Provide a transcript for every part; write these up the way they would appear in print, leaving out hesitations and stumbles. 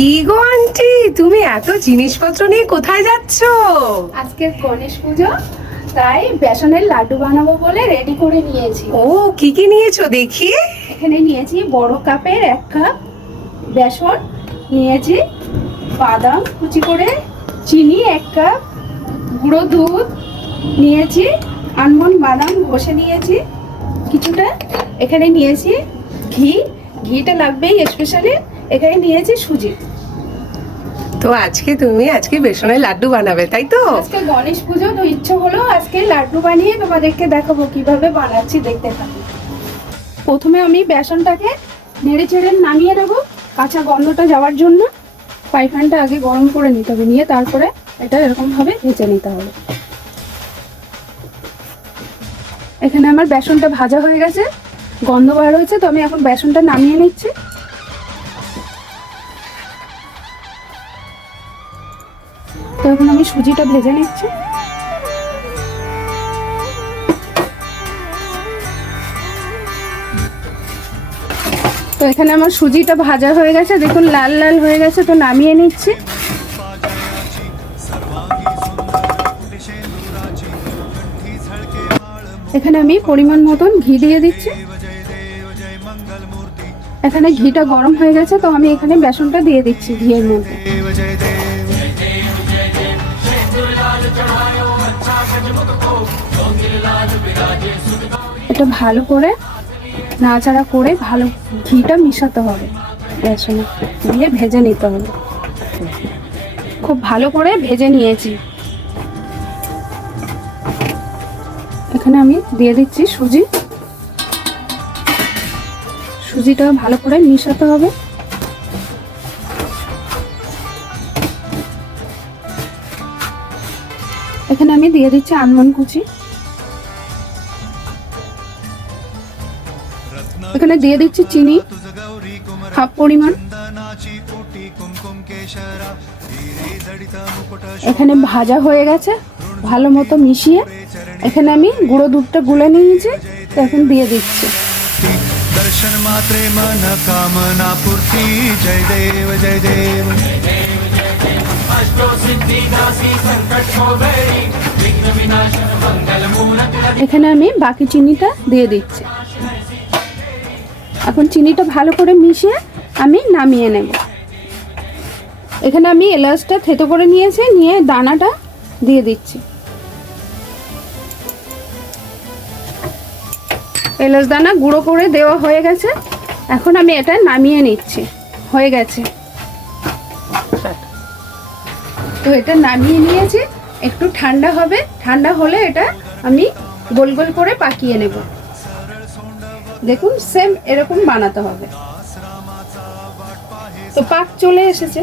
কি গো আন্টি, তুমি এত জিনিসপত্র নিয়ে কোথায় যাচ্ছ? আজকে গণেশ পুজো, তাই বেসনের লাড্ডু বানাবো বলে রেডি করে নিয়েছি। ও, কি কি নিয়েছো দেখি? এখানে নিয়েছি বড় কাপের 1 কাপ বেসন, নিয়েছি বাদাম কুচি করে, চিনি 1 কাপ, গুঁড়ো দুধ নিয়েছি, আলমন্ড বাদাম ঘষে নিয়েছি কিছুটা, এখানে নিয়েছি ঘিটা লাগবেই স্পেশালি, এখানে নিয়েছি সুজি। তো তুমি আজকে বেসনের লাড্ডু বানাবে, তাই তো? আজকে গণেশ পুজো, তো ইচ্ছে হলো আজকে লাড্ডু বানিয়ে তোমাদেরকে দেখাবো কিভাবে বানাচ্ছি, দেখতে থাকো। প্রথমে আমি বেসনটাকে নেড়ে চেড়ে নামিয়ে নেবো কাঁচা গন্ধটা যাওয়ার জন্য। পাইপানটা আগে গরম করে নিতে হবে, নিয়ে তারপরে এটা এরকম ভাবে ভেজে নিতে হবে। এখানে আমার বেসনটা ভাজা হয়ে গেছে, গন্ধ বার হয়েছে, তো আমি এখন বেসনটা নামিয়ে নিচ্ছি। তো এখন আমি সুজিটা ভেজে নিচ্ছি। তো এখানে আমার সুজিটা ভাজা হয়ে গেছে, দেখুন লাল লাল হয়ে গেছে, তো নামিয়ে নিচ্ছি। এখানে আমি পরিমাণ মতন ঘি দিয়ে দিচ্ছি। এখানে ঘিটা গরম হয়ে গেছে, তো আমি এখানে বেসনটা দিয়ে দিচ্ছি ঘিয়ের মধ্যে। এটা ভালো করে নাড়াচাড়া করে ভালো ঘিটা মিশাতে হবে, বেসনে দিয়ে ভেজে নিতে হবে। খুব ভালো করে ভেজে নিয়েছি। এখানে আমি দিয়ে দিচ্ছি সুজিটা ভালো করে মিশাতে হবে। এখানে আমি দিয়ে দিচ্ছি আলমন্ড কুচি, এখানে দিয়ে দিচ্ছি চিনি হাফ পরিমাণ। এখানে ভাজা হয়ে গেছে, ভালো মতো মিশিয়ে এখানে আমি গুঁড়ো দুধটা গুলে নিয়েছি, তো এখন দিয়ে দিচ্ছি। दर्शन मात्रे मन कामना पूर्ति जय देव जय देव। এখানে আমি বাকি চিনিটা দিয়ে দিচ্ছি। এখন চিনিটা ভালো করে মিশিয়ে আমি নামিয়ে নেব। এখানে আমি এলাচটা থেতো করে নিয়েছি, নিয়ে দানাটা দিয়ে দিচ্ছি। এলাচ দানা গুঁড়ো করে দেওয়া হয়ে গেছে, এখন আমি এটা নামিয়ে নিচ্ছি। হয়ে গেছে, তো এটা নামিয়ে নিয়েছি। একটু ঠান্ডা হবে, ঠান্ডা হলে এটা আমি গোল গোল করে পাকিয়ে নেব। দেখুন সেম এরকম বানাতে হবে। তো পাক চলে এসেছে,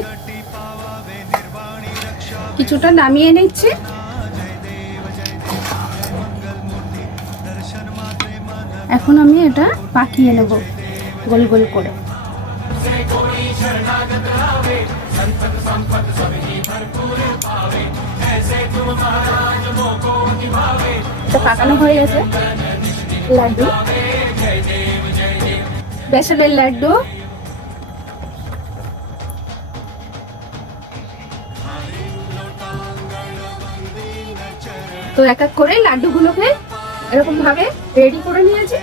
কিছুটা নামিয়ে নিচ্ছি। এখন আমি এটা পাকিয়ে নেব গোল গোল করে। পাকানো হয়ে গেছে লাড্ডু, বেসনের লাড্ডু। তো এক এক করে লাড্ডুগুলোকে এরকম ভাবে রেডি করে নিয়েছি।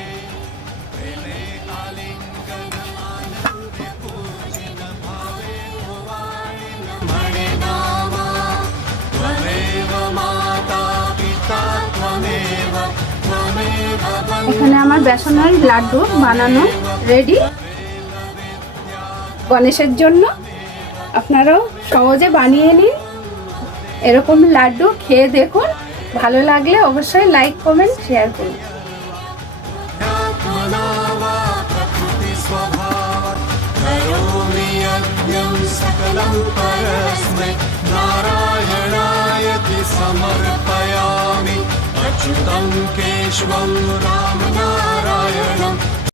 এখানে আমার বেসনের লাড্ডু বানানো রেডি গণেশের জন্য। আপনারাও সহজে বানিয়ে নিন এরকম লাড্ডু, খেয়ে দেখুন। ভালো লাগলে অবশ্যই লাইক কমেন্ট শেয়ার করুন। समर्पयामि अच्युतं केशवं रामनारायणम्।